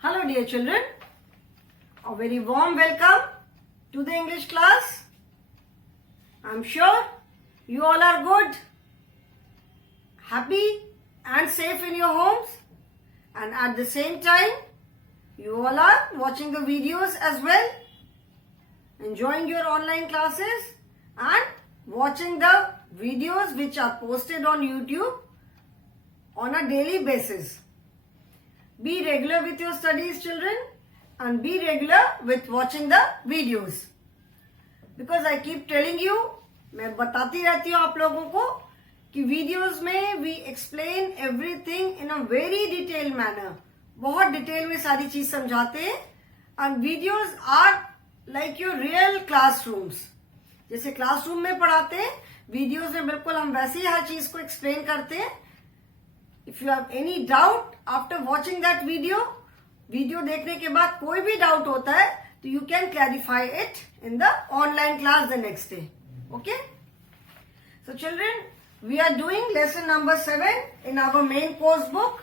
Hello dear children, a very warm welcome to the English class. I'm sure you all are good, happy and safe in your homes, and at the same time you all are watching the videos as well, enjoying your online classes and watching the videos which are posted on YouTube on a daily basis. Be regular with your studies, children, and be regular with watching the videos. Because I keep telling you, मैं बताती रहती हूँ आप लोगों को कि videos में we explain everything in a very detailed manner. बहुत डिटेल में सारी चीज समझाते हैं. And videos are like your real classrooms. जैसे क्लासरूम में पढ़ाते हैं, वीडियोज में बिल्कुल हम वैसे ही हर चीज को एक्सप्लेन करते हैं. If you have any doubt after watching that video देखने के बाद कोई भी डाउट होता है तो you can clarify it in the online class the next day. Okay? So children, we are doing lesson number 7 in our main course book.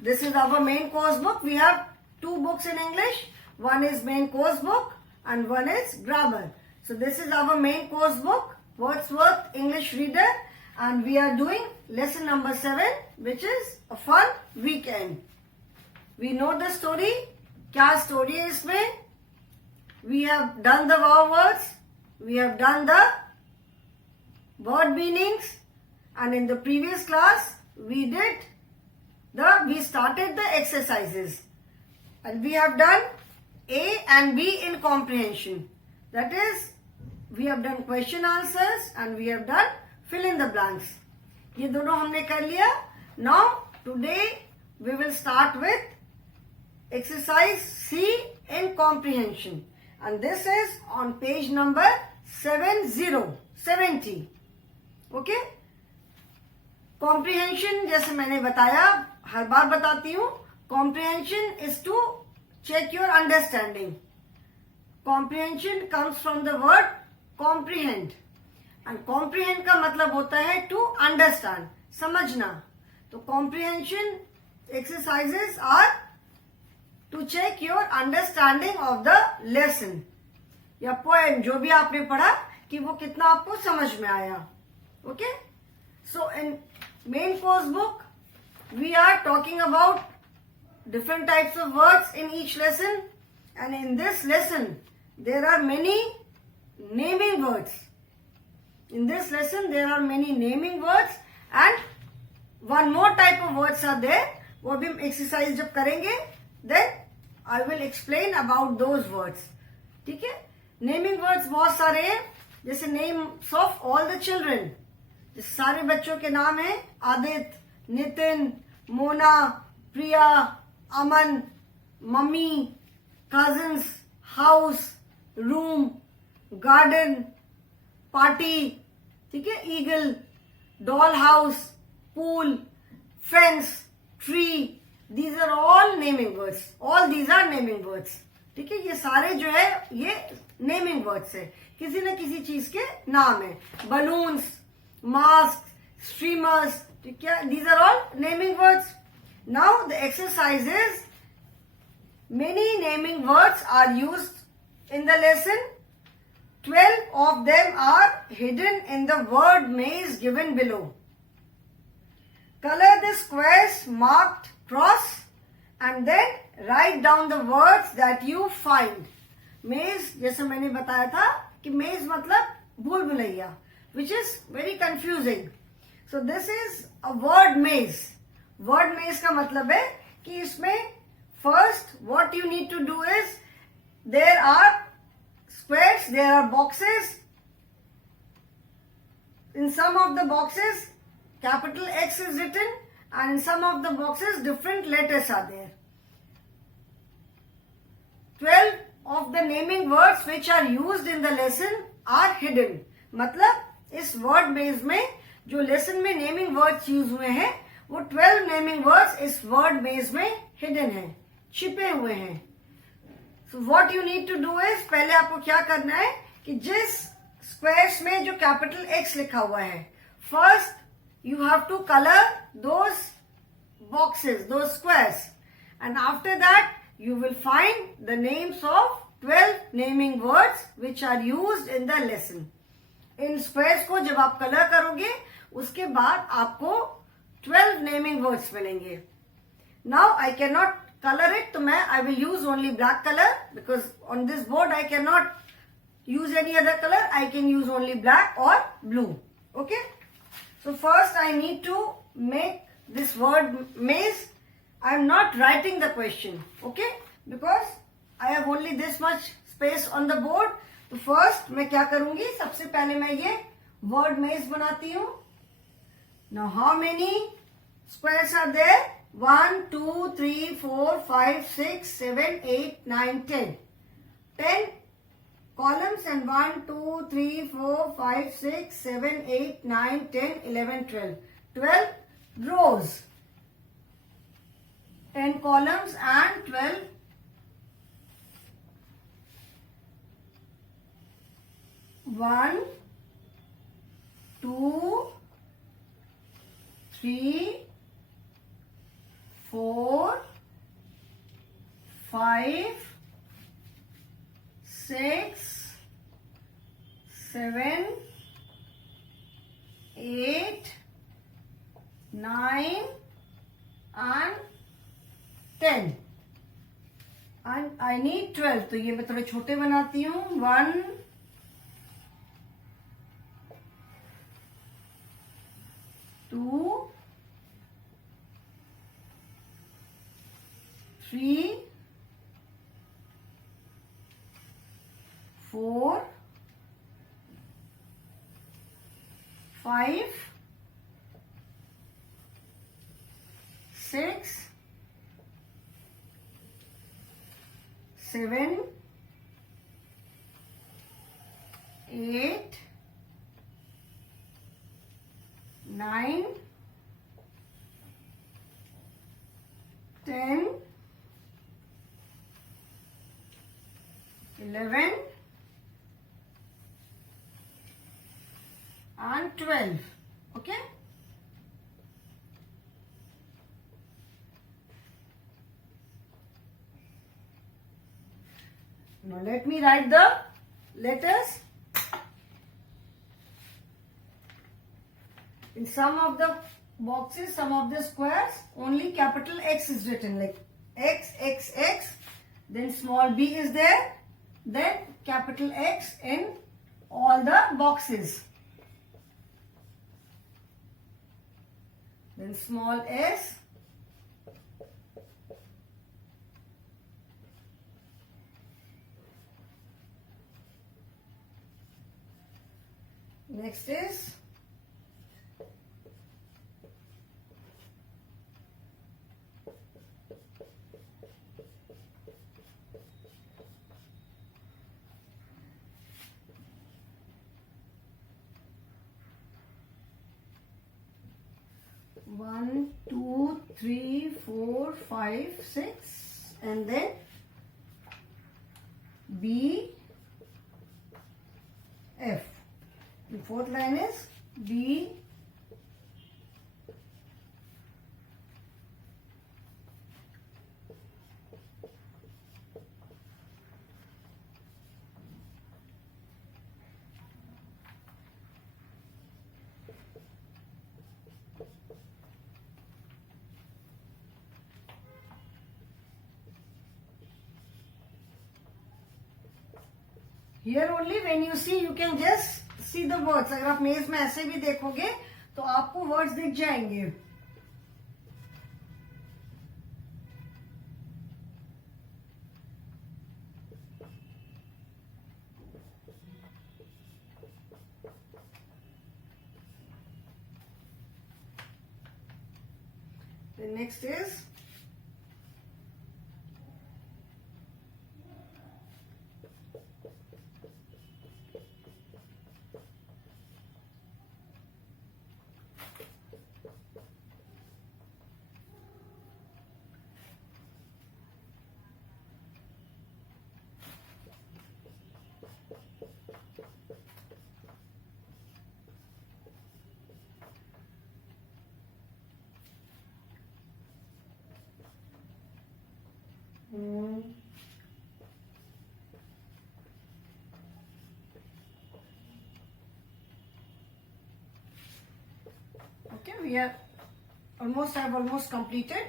This is our main course book. We have two books in English. One is main course book and one is grammar. So this is our main course book, Wordsworth English Reader, and we are doing lesson number 7, which is a fun weekend. We know the story. क्या story है इसमें? We have done the vowel words. We have done the word meanings, and in the previous class we started the exercises, and we have done A and B in comprehension. That is, we have done question answers and we have done fill in the blanks. ये दोनों हमने कर लिया. Now today we will start with exercise C in comprehension, and this is on page number 70. Okay? Comprehension जैसे मैंने बताया, हर बार बताती हूँ, comprehension is to check your understanding. Comprehension comes from the word comprehend, and comprehend का मतलब होता है to understand, समझना. तो comprehension exercises are to check your understanding of the lesson या poem, जो भी आपने पढ़ा कि वो कितना आपको समझ में आया. Okay? So in main course book we are talking about different types of words in each lesson, and in this lesson there are many naming words. In this lesson there are many naming words, and one more type of words are there. वो भी हम exercise जब करेंगे then I will explain about those words. ठीक है? Naming words बहुत सारे हैं, जैसे names of all the children. जैसे सारे बच्चों के नाम हैं आदित्य, नितिन, मोना, प्रिया, अमन, mummy, cousins, house, room, garden, party, ठीक है, eagle, doll house, pool, fence, tree. These are all naming words. All these are naming words. ठीक है, ये सारे जो है ये naming words है, किसी न किसी चीज के नाम है. Balloons, masks, streamers, ठीक है, these are all naming words. Now the exercise is, many naming words are used in the lesson. 12 of them are hidden in the word maze given below. Color the squares marked cross and then write down the words that you find. Maze, जैसे मैंने बताया था कि maze मतलब भूल Bhulaiyaa, which is very confusing. So this is a word maze. Word maze का मतलब है कि इसमें first what you need to do is, there are squares, there are boxes. In some of the boxes capital X is written, and in some of the boxes different letters are there. 12 of the naming words which are used in the lesson are hidden. मतलब इस word maze में जो lesson में naming words use हुए हैं वो 12 naming words इस word maze में hidden हैं, छिपे हुए हैं. So what you need to do is, पहले आपको क्या करना है कि जिस squares में जो capital X लिखा हुआ है, first you have to color those boxes, those squares, and after that you will find the names of 12 naming words which are used in the lesson. In squares को जब आप colour करोगे उसके बाद आपको 12 नेमिंग वर्ड्स मिलेंगे. Now I can not colour it, तो मैं I will use only black colour because on this board I can not use any other color. I can use only black or blue. Okay, so first I need to make this word maze. I am not writing the question, okay, because I have only this much space on the board. तो first मैं क्या करूंगी, सबसे पहले मैं ये word maze बनाती हूँ. Now how many squares are there? 1 2 3 4 5 6 7 8 9 10. 10 columns and 1 2 3 4 5 6 7 8 9 10 11 12. 12 rows. 10 columns and 12 1 2 3 4 5 6 7 8 9 and 10 and I need 12. तो ये मैं थोड़े छोटे बनाती हूँ. 1 2 3 4 5 6 7 8 9 10 11 and 12. Okay, now let me write the letters. In some of the boxes, some of the squares, only capital X is written, like X X X, then small b is there, then capital X in all the boxes, then small s, next is one, two, three, 4, 5, 6, and then B, F. The fourth line is B, here only when you see, you can just see the words. अगर आप मेज में ऐसे भी देखोगे तो आपको words दिख जाएंगे. The next is we are almost completed.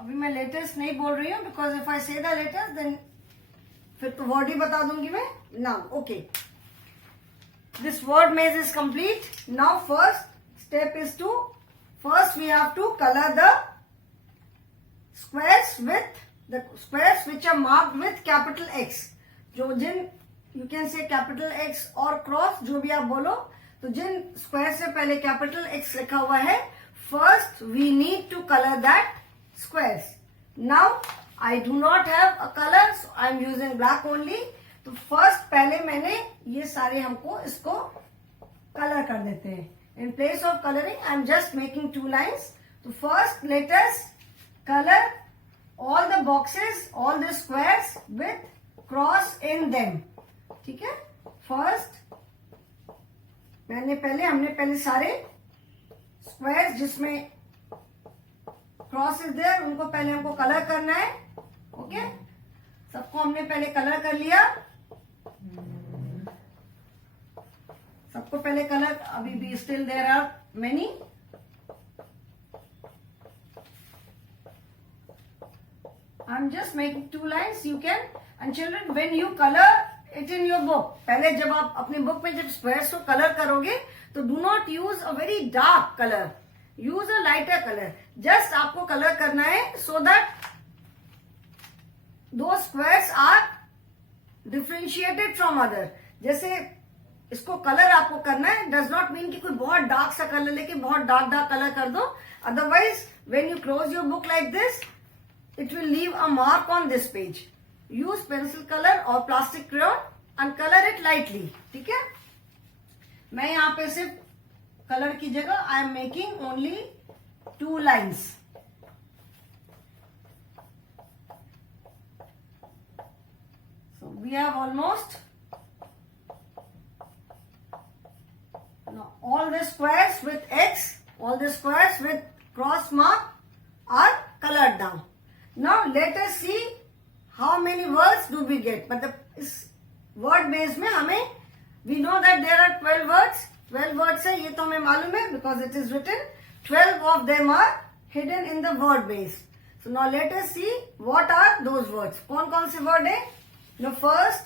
अभी मैं लेटेस्ट नहीं बोल रही हूँ बिकॉज इफ आई से द लेटेस्ट देन फिर तो वर्ड ही बता दूंगी मैं. Now okay, this word maze is complete. Now first step is to first we have to color the squares which are marked with capital X. जो जिन you can say capital X और cross जो भी आप बोलो, तो जिन square से पहले capital X लिखा हुआ है, first we need to color that squares. Now I do not have a color, so I am using black only. तो first पहले मैंने ये सारे हमको इसको color कर देते हैं. In place of coloring, I am just making 2 lines. So first, let us color all the boxes, all the squares with cross in them. ठीक है? First, हमने पहले सारे squares जिसमें cross is there, उनको पहले हमको color करना है. Okay? सबको हमने पहले color कर लिया. सबको पहले कलर, अभी भी still there are many. I am just making 2 lines. You can and children when you colour it in your book, पहले जब आप अपनी बुक में जब स्क्वायर्स को कलर करोगे तो do not use a very dark colour, use a lighter colour. Just आपको कलर करना है सो दैट दो squares are differentiated from other. जैसे इसको कलर आपको करना है, डज नॉट मीन कि कोई बहुत डार्क सा कलर लेके बहुत डार्क कलर कर दो. Otherwise when you close your book like this it will leave a mark on this page. Use pencil colour और plastic crayon and colour it lightly. ठीक है? मैं यहाँ पे सिर्फ कलर की जगह I am making only 2 lines. So we have almost now all the squares with X, all the squares with cross mark are colored down. Now let us see how many words do we get. मतलब इस word base में हमें we know that there are 12 words. 12 words है, ये तो हमें मालूम है because it is written. 12 of them are hidden in the word base. So now let us see what are those words. कौन कौन से word है? Now first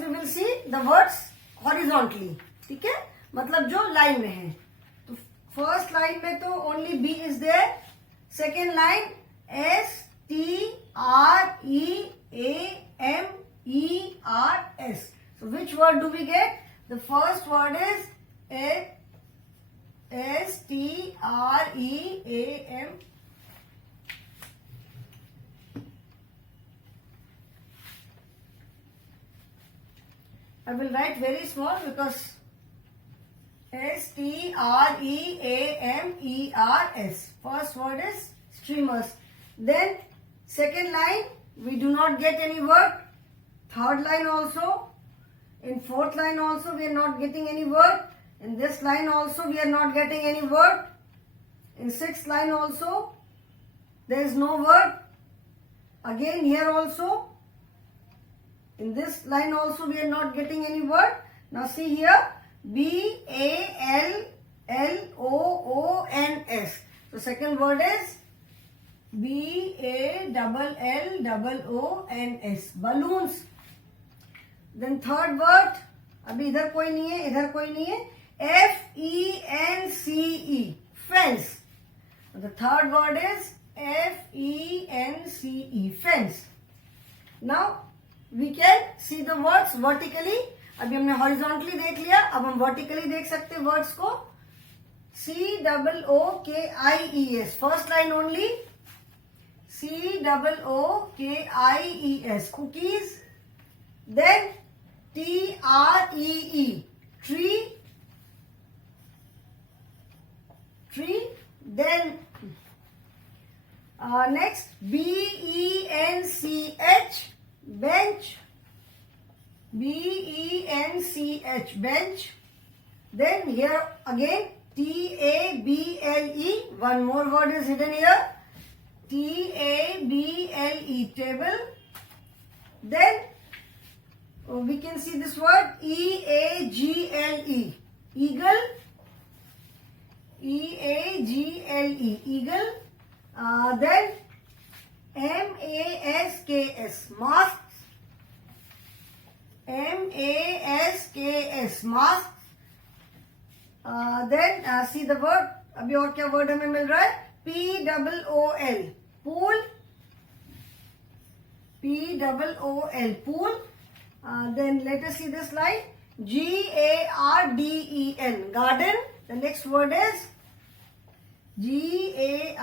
we will see the words horizontally. ठीक है? मतलब जो लाइन में है. तो फर्स्ट लाइन में तो only B is there. Second line STREAMERS. So which word do we get? The first word is STREAM. I will write very small because STREAMERS. First word is streamers. Then second line we do not get any word. Third line also. In fourth line also we are not getting any word. In this line also we are not getting any word. In sixth line also there is no word. Again here also. In this line also we are not getting any word. Now see here. BALLOONS. So second word is BALLOONS. Balloons. Then third word, अभी इधर कोई नहीं है, इधर कोई नहीं है. FENCE. Fence. The third word is FENCE. Fence. Now we can see the words vertically. अभी हमने हॉरिजॉन्टली देख लिया, अब हम वर्टिकली देख सकते हैं वर्ड्स को. COOKIES. First line only. COOKIES. Cookies. Then TREE. Tree. Then next BENCH. bench. BENCH. bench. Then here again TABLE. One more word is hidden here. TABLE. Table. Then we can see this word E-A-G-L-E. Eagle. E-A-G-L-E. Eagle. Then M-A-S-K-S. Masks. M-A-S-K-S. Masks. Then see the word. अभी और क्या word हमें मिल रहा है? P-O-O-L. Pool. P-O-O-L. Pool. Then let us see this line. G-A-R-D-E-N. Garden. The next word is G-A-R-D-E-N.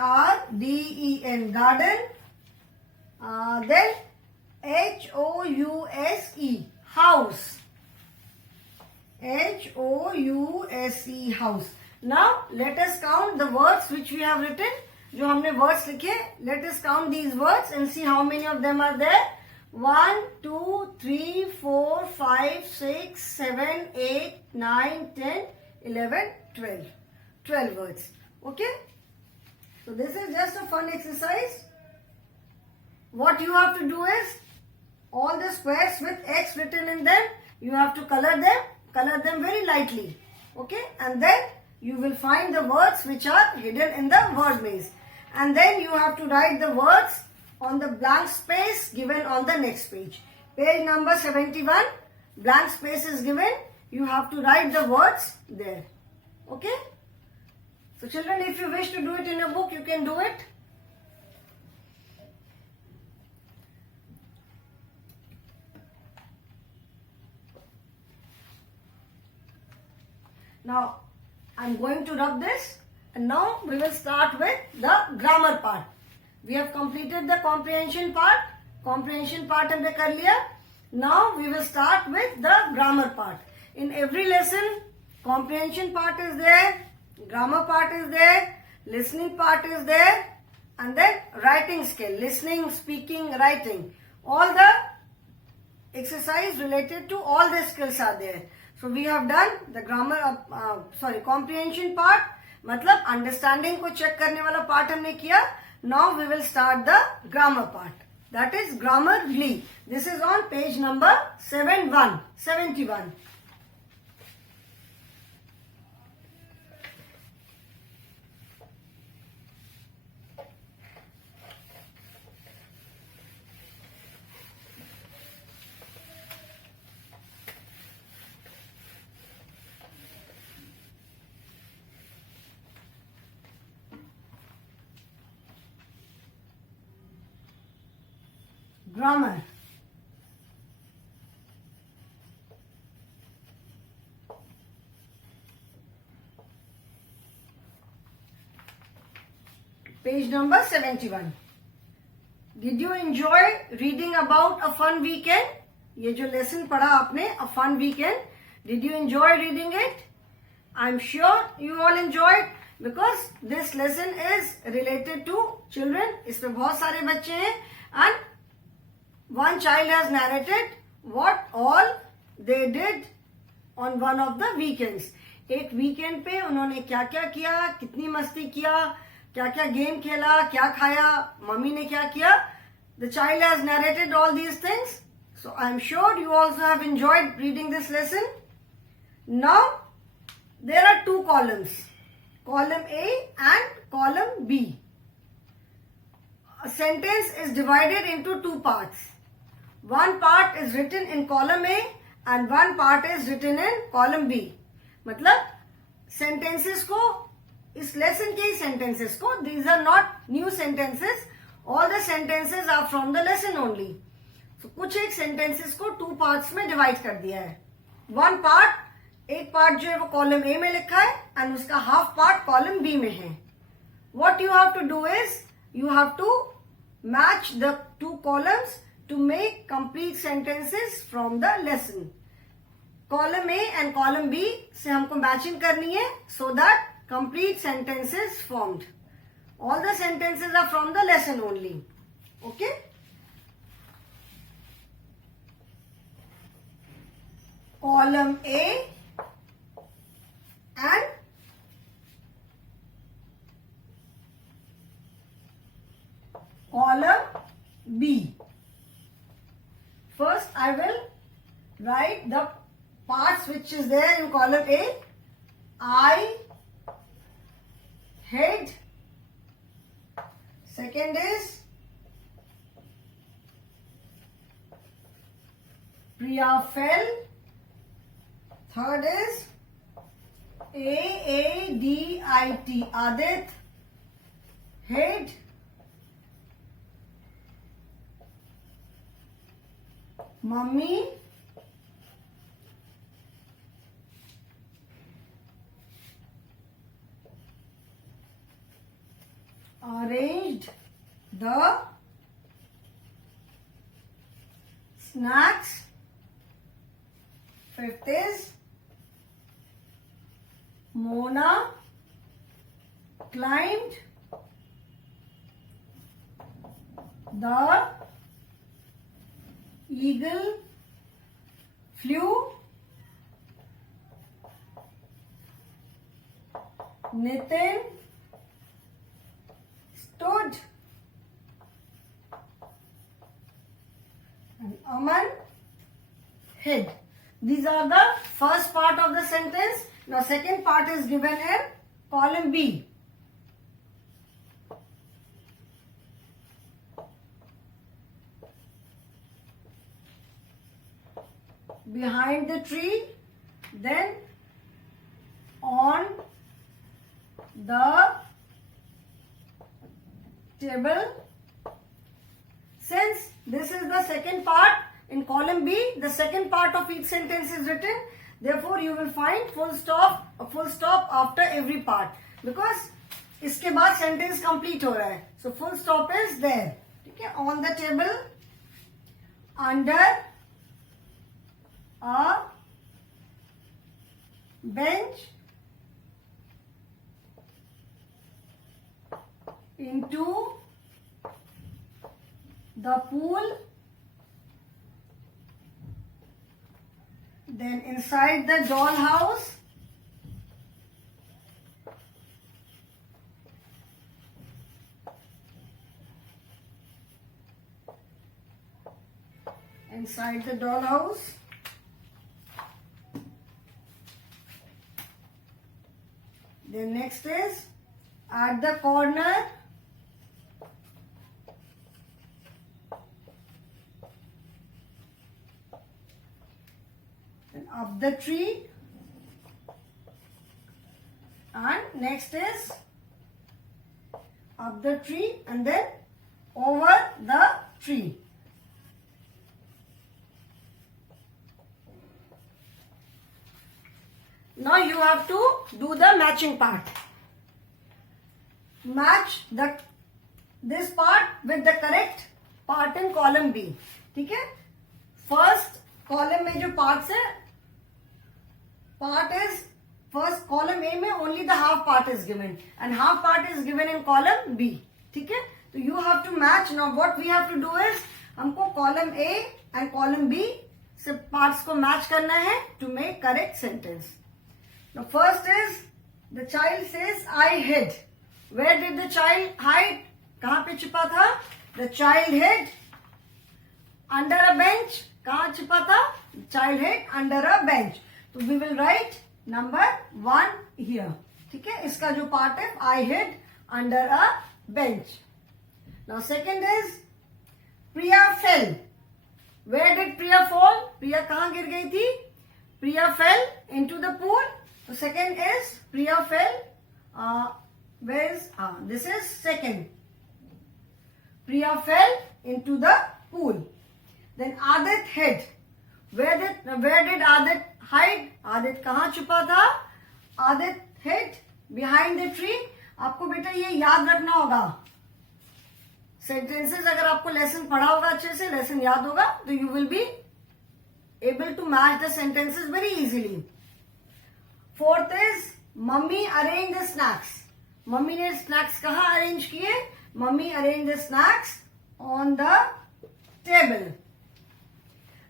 Garden. Then H-O-U-S-E. House. H-O-U-S-E. House. Now let us count the words which we have written. जो हमने words लिखे. Let us count these words and see how many of them are there. 1, 2, 3, 4, 5, 6, 7, 8, 9, 10, 11, 12. 12 words. Okay? So this is just a fun exercise. What you have to do is, all the squares with X written in them, you have to color them very lightly. Okay? And then you will find the words which are hidden in the word maze. And then you have to write the words on the blank space given on the next page. Page number 71, blank space is given. You have to write the words there. Okay? So children, if you wish to do it in a book, you can do it. Now, I'm going to rub this, and now we will start with the grammar part. We have completed the comprehension part. Comprehension part हमने कर लिया. Now we will start with the grammar part. In every lesson, comprehension part is there, grammar part is there, listening part is there, and then writing skill, listening, speaking, writing. All the exercise related to all the skills are there. So we have done the comprehension part, मतलब understanding को check करने वाला part हमने किया. Now we will start the grammar part. That is Grammarly. This is on page number 71. Grammar. Page number 71. Did you enjoy reading about a fun weekend? ये जो lesson पढ़ा आपने, a fun weekend. Did you enjoy reading it? I'm sure you all enjoyed, because this lesson is related to children. इसमें बहुत सारे बच्चे हैं, and one child has narrated what all they did on one of the weekends. एक weekend पे उन्होंने क्या क्या किया, कितनी मस्ती किया, क्या क्या गेम खेला, क्या खाया, मम्मी ने क्या किया. The child has narrated all these things. So I am sure you also have enjoyed reading this lesson. Now there are two columns, column A and column B. A sentence is divided into two parts. One part is written in column A and one part is written in column B. मतलब sentences को, इस lesson के ही sentences को, these are not new sentences. All the sentences are from the lesson only. So कुछ एक sentences को two parts में divide कर दिया है. One part, एक part जो है वो column A में लिखा है and उसका half part column B में है. What you have to do is, you have to match the two columns to make complete sentences from the lesson. Column A and column B से हमको matching करनी है, so that complete sentences formed. All the sentences are from the lesson only. Okay? Column A and column B. First I will write the parts which is there in column A. Eye, head. Second is Priya fell. Third is AADIT, Adit, head. Mummy, arranged the snacks. Fifth is Mona climbed the eagle flew. Nitin stood. And Aman hid. These are the first part of the sentence. Now second part is given in column B. Behind the tree, then on the table. Since this is the second part in column B, the second part of each sentence is written. Therefore, you will find full stop after every part, because इसके बाद sentence complete हो रहा है. So full stop is there. ठीक है? On the table, under a bench, into the pool, then inside the dollhouse, inside the dollhouse, then next is at the corner, up the tree, and next is up the tree and then over the tree. Now you have to do the matching part. Match this part with the correct part in column B. ठीक है? First column में जो parts है, part is first column A में only the half part is given and half part is given in column B. ठीक है? So you have to match. Now what we have to do is हमको column A and column B से parts को match करना है to make correct sentence. Now first is the child says I hid. Where did the child hide? कहाँ पे छिपा था? The child hid under a bench. कहाँ छिपा था? The child hid under a bench. So we will write number 1 here. ठीक है? इसका जो part है I hid under a bench. Now second is Priya fell. Where did Priya fall? Priya कहाँ गिर गई थी? Priya fell into the pool. So second is Priya fell. Where is this is second. Priya fell into the pool. Then Adit hid. Where did Adit hide? Adit कहाँ छुपा था? Adit hid behind the tree. आपको बेटा ये याद रखना होगा. Sentences अगर आपको lesson पढ़ा होगा अच्छे से, lesson याद होगा, तो you will be able to match the sentences very easily. Fourth is mummy arrange the snacks. Mummy ने snacks कहाँ arrange किए? Mummy arrange the snacks on the table.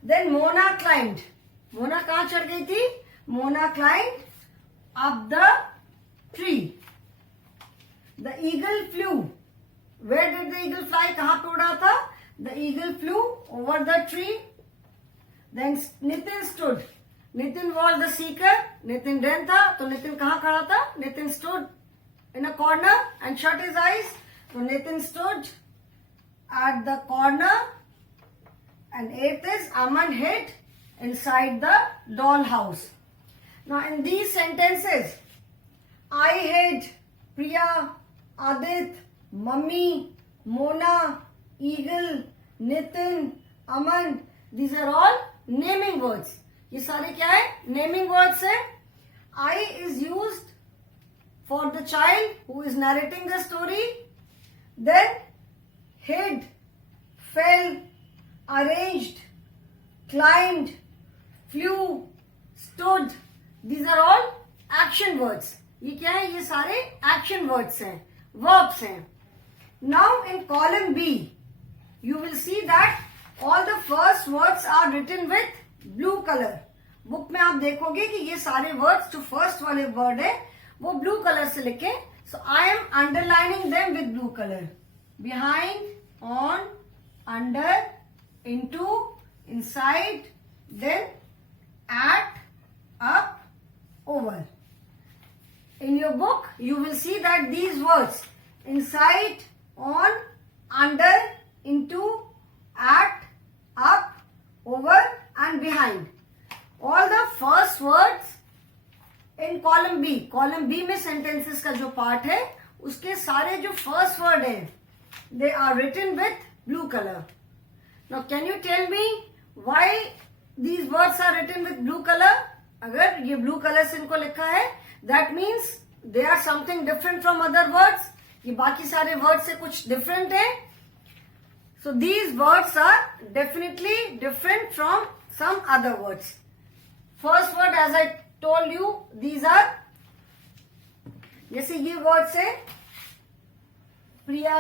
Then Mona climbed. Mona कहाँ चढ़ गई थी? Mona climbed up the tree. The eagle flew. Where did the eagle fly? कहाँ पे उड़ा था? The eagle flew over the tree. Then Nitin stood. Nitin was the seeker. Nitin then था, तो नितिन कहाँ खड़ा था? Nitin stood in a corner and shut his eyes. So Nitin stood at the corner, and eighth is Aman hid inside the doll house. Now in these sentences, I hid, Priya, Adit, Mummy, Mona, Eagle, Nitin, Aman. These are all naming words. ये सारे क्या है? Naming words है. I is used for the child who is narrating the story. Then hid, fell, arranged, climbed, flew, stood. These are all action words. ये क्या है? ये सारे action words हैं, verbs हैं. Now in column B, you will see that all the first words are written with blue color. Book में आप देखोगे कि ये सारे वर्ड्स जो फर्स्ट वाले वर्ड है वो ब्लू कलर से लिखे. So I am underlining them with blue colour. Behind, on, under, into, inside, then, at, up, over. In your book, you will see that these words inside, on, under, into, at, up, over and behind. All the first words in column B. Column B में sentences का जो part है उसके सारे जो first word है they are written with blue color. Now can you tell me why these words are written with blue color? अगर ये blue color से इनको लिखा है that means they are something different from other words. ये बाकी सारे words से कुछ different है. So these words are definitely different from some other words. First word as I told you, these are जैसे ये words है Priya,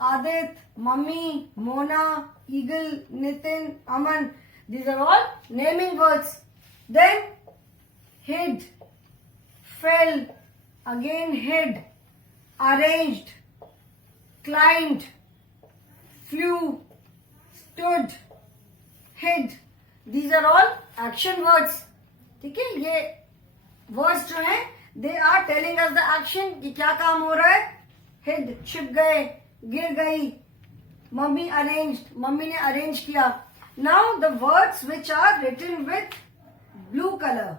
Aditya, mummy, Mona, eagle, Nitin, Aman. These are all naming words. Then hid, fell, again hid, arranged, climbed, flew, stood, hid. These are all action words. ठीक है, ये words जो हैं they are telling us the action कि क्या काम हो रहा है. hid, छिप गए, गिर गई. मम्मी arranged, मम्मी ने arrange किया. Now the words which are written with blue color,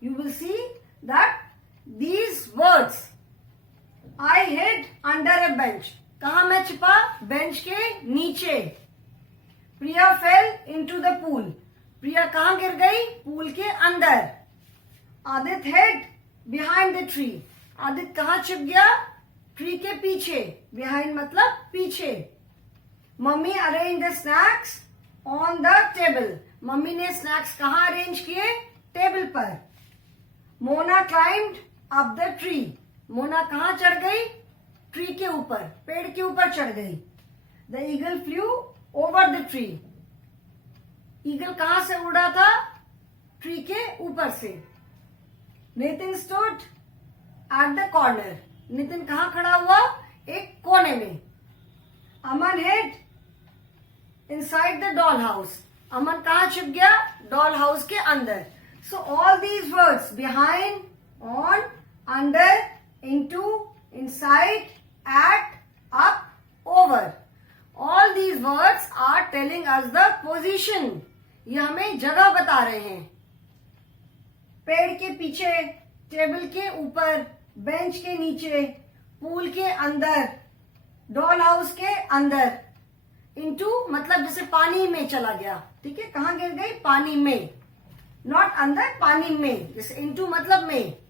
you will see that these words, I hid under a bench. कहा मैं छिपा? बेंच के नीचे. प्रिया फेल इनटू द पूल. प्रिया कहाँ गिर गई? पूल के अंदर. Aditya head behind the tree. Aditya कहाँ छिप गया? ट्री के पीछे. बिहाइंड मतलब पीछे. Mummy arrange the snacks on the table. Mummy ने स्नैक्स कहाँ अरेंज किए? टेबल पर. Mona climbed up the tree. Mona कहाँ चढ़ गई? ट्री के ऊपर, पेड़ के ऊपर चढ़ गई. The eagle flew over the tree. Eagle कहाँ से उड़ा था? ट्री के ऊपर से. Nitin stood at the corner. Nitin कहाँ खड़ा हुआ? एक कोने में. Aman hid inside the doll house. Aman कहाँ छिप गया? डॉल हाउस के अंदर. So all these words behind, on, under, into, inside, at, up, over. All these words are telling us the position. ये हमें जगह बता रहे हैं. पेड़ के पीछे, टेबल के ऊपर, बेंच के नीचे, पूल के अंदर, डॉल हाउस के अंदर. इनटू मतलब जैसे पानी में चला गया. ठीक है, कहाँ गिर गई? पानी में. नॉट अंदर, पानी में. जैसे इनटू मतलब में.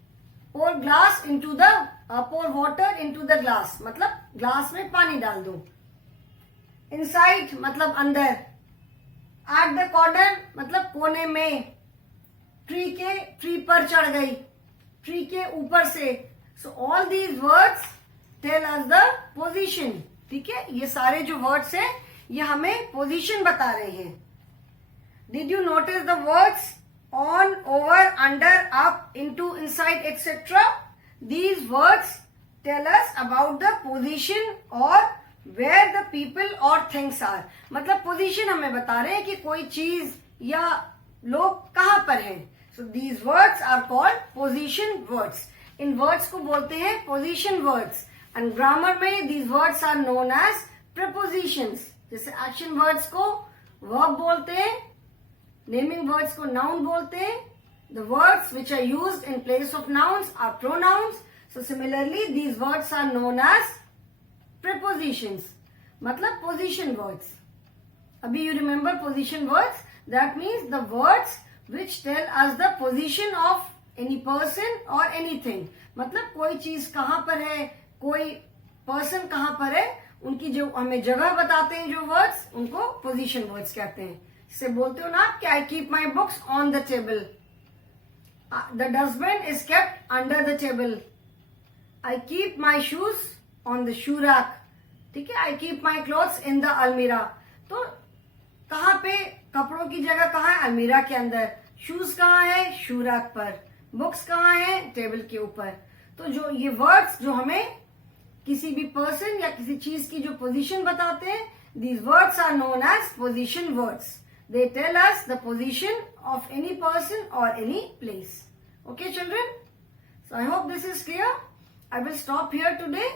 pour glass into the pour water into the glass मतलब ग्लास में पानी डाल दो. inside मतलब अंदर. at the corner मतलब कोने में. ट्री पर चढ़ गई. ट्री के ऊपर से. so all these words tell us the position. ठीक है, ये सारे जो words हैं ये हमें position बता रहे हैं. did you notice the words on, over, under, up, into, inside, etc. These words tell us about the position or where the people or things are. मतलब position हमें बता रहे हैं कि कोई चीज या लोग कहाँ पर हैं. So these words are called position words. In words को बोलते हैं पोजीशन वर्ड्स. एंड ग्रामर में these words are known as prepositions. जैसे एक्शन वर्ड्स को वर्ब बोलते हैं, नेमिंग वर्ड्स को नाउन बोलते हैं. The words which are used in place of nouns are pronouns. So similarly these words are known as prepositions. मतलब position words. अभी you remember position words? That means the words which tell us the position of any person or anything. मतलब कोई चीज कहाँ पर है, कोई person कहाँ पर है, उनकी जो हमें जगह बताते हैं जो वर्ड्स, उनको पोजीशन वर्ड्स कहते हैं. जैसे बोलते हो ना कि I keep my books on the table, the dustbin is kept under the table, I keep my shoes on the shoe rack. ठीक है, I keep my clothes in the अलमीरा. तो कहाँ पे कपड़ों की जगह कहाँ है? अलमीरा के अंदर. शूज कहाँ है? शू रैक पर. बुक्स कहाँ है? टेबल के ऊपर. तो जो ये वर्ड्स जो हमें किसी भी पर्सन या किसी चीज की जो पोजीशन बताते हैं, these words are known as position words. They tell us the position of any person और any place. Okay children, so I hope this is clear. I will stop here today.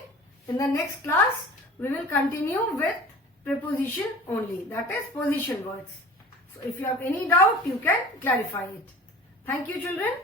In the next class we will continue with preposition only, that is position words. So if you have any doubt you can clarify it. Thank you children.